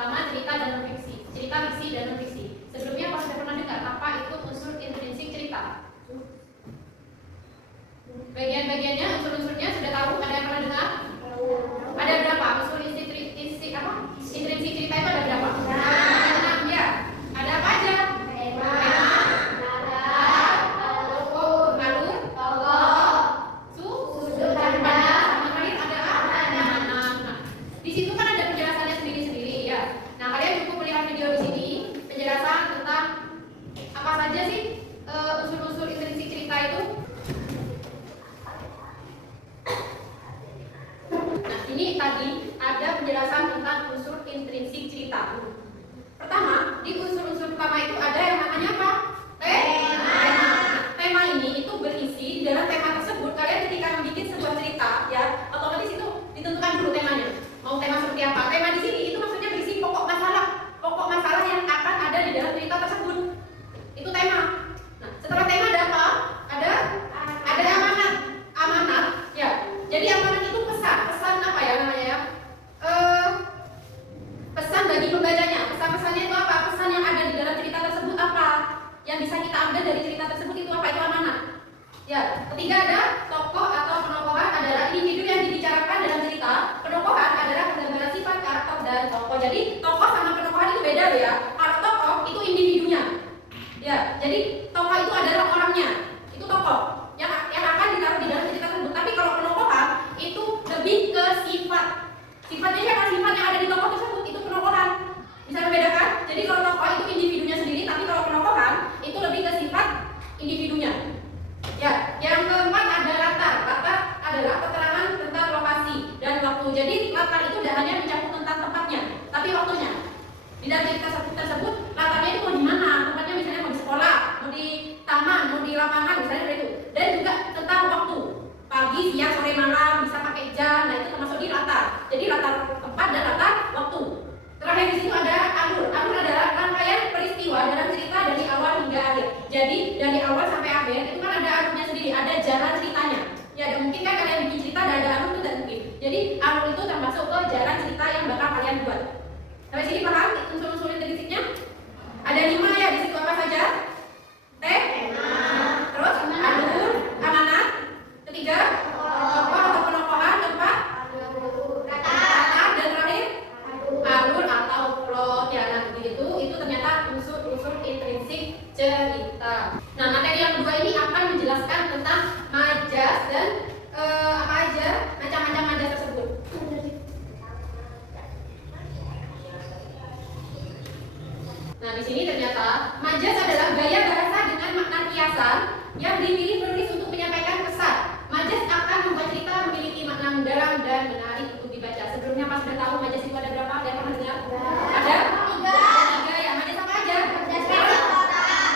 sama cerita dan non-fiksi, cerita fiksi dan non-fiksi. Sebelumnya apa sudah pernah dengar apa itu unsur intrinsik cerita? Bagian-bagiannya, unsur-unsurnya sudah tahu? Ada yang pernah dengar? Ada berapa? Unsur intrinsik apa? Intrinsik cerita itu ada berapa? 6 ya. Ada apa aja? Tema, alur, sudut pandang, sama terakhir ada apa? Nah, di situ kan ada penjelasannya sendiri-sendiri ya. Nah, kalian cukup melihat video di sini penjelasan tentang apa saja sih unsur-unsur intrinsik cerita itu. Nah, ini tadi ada penjelasan tentang unsur intrinsik cerita. Pertama, di unsur-unsur pertama itu ada yang namanya apa? Tema. Tema ini itu berisi di dalam tema tersebut. Kalian ketika membuat sebuah cerita, ya, otomatis itu ditentukan dulu temanya. Mau tema seperti apa? Tema di sini itu maksudnya berisi pokok masalah yang akan ada di dalam cerita tersebut. Itu tema. Nah, setelah tema ada apa? Ada amanat, ya. Jadi amanat itu pesan apa ya namanya ya? Pesan bagi pembacanya. Pesan-pesannya itu apa? Pesan yang ada di dalam cerita tersebut apa? Yang bisa kita ambil dari cerita tersebut itu apa? Itu amanat. Ya. Ketiga ada tokoh atau penokohan adalah individu yang dibicarakan dalam cerita. Penokohan adalah penggambaran sifat, karakter dan tokoh. Jadi tokoh sama penokohan itu beda loh ya. Kalau tokoh itu individunya. Ya. Jadi tokoh itu adalah orangnya. Itu tokoh yang akan ditaruh di dalam cerita tersebut. Tapi kalau penokohan itu lebih ke sifat. Sifatnya siapa? Sifat yang ada di tokoh tersebut itu penokohan. Bisa membedakan? Jadi kalau tokoh itu individunya sendiri, tapi kalau penokohan itu lebih ke sifat individunya. Ya, yang keempat ada latar. Latar adalah keterangan tentang lokasi dan waktu. Jadi latar itu tidak hanya mencakup tentang tempatnya, tapi waktunya. Di dalam cerita tersebut, latarnya itu mau di mana? Tempatnya misalnya mau di sekolah, mau di taman, mau di lapangan, misalnya seperti itu. Dan juga tentang waktu. Pagi, siang, sore, malam, bisa pakai jam. Nah, itu termasuk di latar. Jadi latar tempat dan latar waktu. Terakhir di situ ada alur. Alur adalah rangkaian peristiwa dalam cerita dari awal hingga akhir. Jadi dari awal sampai akhir itu kan ada alurnya sendiri, ada jalan ceritanya. Ya, ada mungkin kan kalian bikin cerita dan ada alur itu tidak mungkin. Jadi alur itu termasuk ke jalan cerita yang bakal kalian buat. Sampai sini paham unsur-unsur intrinsiknya? Ada 5 ya, di situ apa saja? Tema, terus alur, amanat, ketiga tokoh atau penokohan, keempat latar, dan terakhir alur atau plot. Ya, nah begitu itu ternyata unsur-unsur intrinsik cerita. Nah, materi yang kedua ini akan menjelaskan tentang majas dan apa aja macam-macam majas tersebut. Nah, di sini ternyata majas adalah gaya bahasa dengan makna kiasan yang dipilih penulis untuk menyampaikan pesan. Majas akan membuat cerita memiliki makna mendalam dan menarik untuk dibaca. Sebelumnya pas sudah tahu majas itu ada berapa? Ada yang pernah dengar? Ada? 3 ya. Majas apa aja?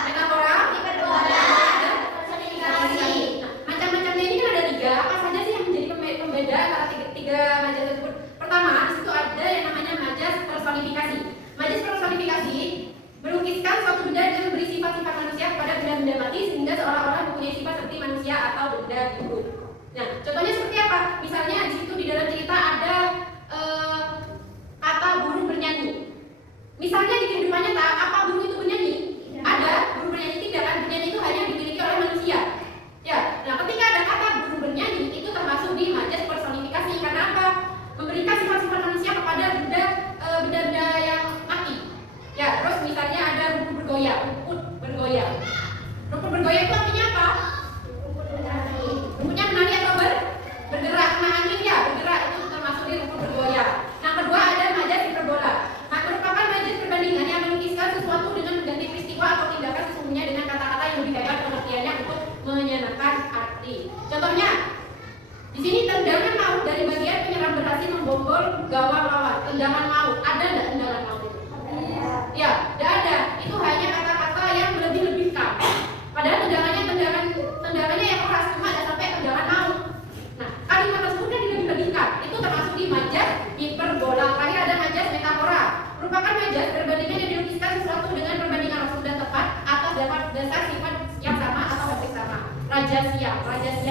Metafora, ada personifikasi. Nah, macam-macamnya ini kan ada 3. Apa saja sih yang menjadi pembeda antara tiga majas tersebut? Pertama, di situ ada yang namanya majas personifikasi. Majas personifikasi melukiskan suatu benda dengan memberi sifat-sifat manusia kepada benda-benda mati sehingga seolah-olah mempunyai sifat seperti manusia atau benda hidup. Nah, contohnya seperti apa? Misalnya di situ di dalam cerita ada kata burung bernyanyi. Misalnya di kehidupan nyata, apa burung itu bernyanyi? Ada, burung bernyanyi tidak kan? Bernyanyi itu hanya dimiliki oleh manusia. Ya, nah ketika ada kata burung bernyanyi itu termasuk di majas personifikasi. Karena apa? Memberikan sifat-sifat manusia kepada benda-benda yang mati. Ya, terus misalnya ada rumput bergoyang. Rumput bergoyang itu artinya apa? Rumputnya menari atau bergerak. Nah, angin ya, bergerak itu termasuk di rumput bergoyang. Nah, kedua ada majas hiperbola. Nah, merupakan majas perbandingan yang melukiskan sesuatu dengan mengganti peristiwa atau tindakan sesungguhnya dengan kata-kata yang lebih hebat pengertiannya untuk menyenangkan arti. Contohnya, di sini tendangan maut dari bagian penyerang berhasil membobol gawang lawan. Tendangan maut, ada enggak tendangan maut itu? Ya, tidak ada. Itu hanya kata-kata yang melebih-lebihkan. Padahal tendangannya yang keras, cuma ada sampai tendangan maut. Nah, kalimat tersebut kan dilebih-lebihkan. Itu termasuk di majas hiperbola. Terakhir ada majas metafora. Merupakan majas perbandingan yang dilukiskan sesuatu dengan perbandingan langsung dan tepat atas dasar sifat yang sama atau hampir sama. Raja siang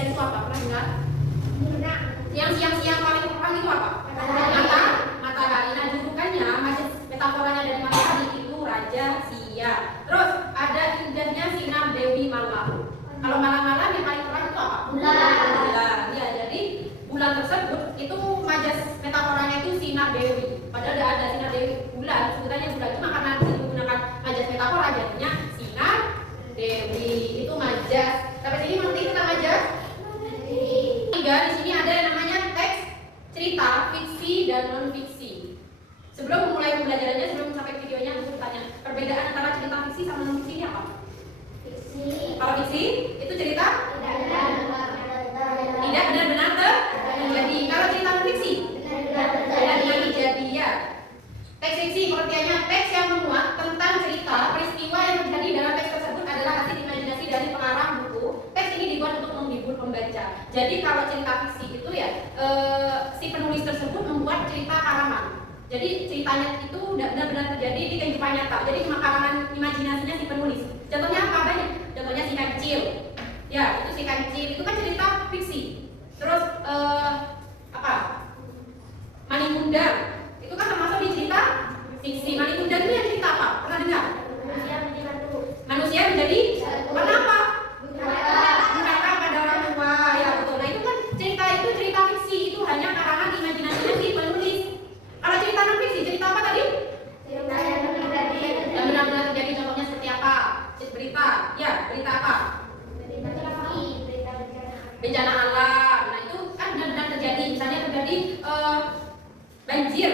itu apa? Pernah dengar? Yang siang-siang paling terang itu apa? Matahari. Nah, julukannya majas metafora pembelajarannya sebelum sampai videonya aku bertanya perbedaan antara cerita fiksi sama non fiksi ini apa? Fiksi. Kalau fiksi itu cerita Tidak benar-benar terjadi. Kalau cerita non fiksi benar-benar terjadi ya. Teks fiksi pengertiannya teks yang memuat tentang cerita peristiwa yang terjadi dalam teks tersebut adalah hasil imajinasi dari pengarang buku. Teks ini dibuat untuk menghibur pembaca. Jadi kalau cerita fiksi itu ya si penulis tersebut membuat cerita karangan. Jadi ceritanya itu benar-benar terjadi di kehidupan nyata. Jadi cuma karangan imajinasinya si penulis. Contohnya apa banyak? Contohnya si kancil. Ya, itu si kancil itu kan cerita fiksi. Terus apa? Maningundang. Itu kan termasuk di cerita fiksi. Maningundang itu yang cerita apa? Pernah dengar? Manusia menjadi apa? Durhaka pada orang tua. Ya betul. Nah itu kan cerita itu cerita fiksi itu hanya karangan imajinasinya si penulis. Kalau cerita non fiksi cerita apa tadi? Yang benar-benar terjadi. Contohnya seperti apa? Berita. Ya berita apa? Bencana alam. Nah itu kan benar-benar terjadi. Misalnya terjadi banjir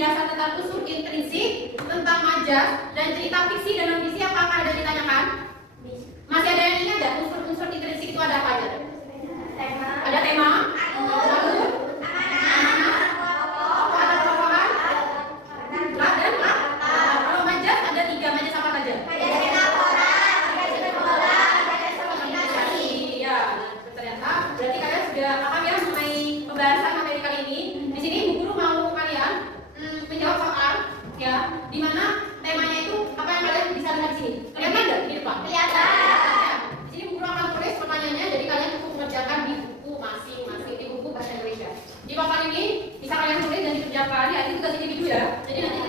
penjelasan tentang unsur intrinsik, tentang majas, dan cerita fiksi dan non fiksi. Apakah ada ditanyakan? Masih ada yang ingat nggak unsur-unsur intrinsik itu ada apa aja? Ada tema, kalau majas ada 3, majas apa saja? Iya, ternyata berarti kalian sudah paham ya mengenai pembahasan materi kali ini. Di sini Bu Guru mau kalian menjawab soal ya, di mana temanya itu apa yang kalian bisa lihat di sini. Kelihatan nggak di depan? Kelihatan. Di sini Bu Guru akan tulis pertanyaannya, jadi kalian cukup mengerjakan di buku masing-masing, di buku bahasa Indonesia. Di papan ini bisa kalian tulis dan dikerjakan, ya itu tugas individu ya. Jadi nanti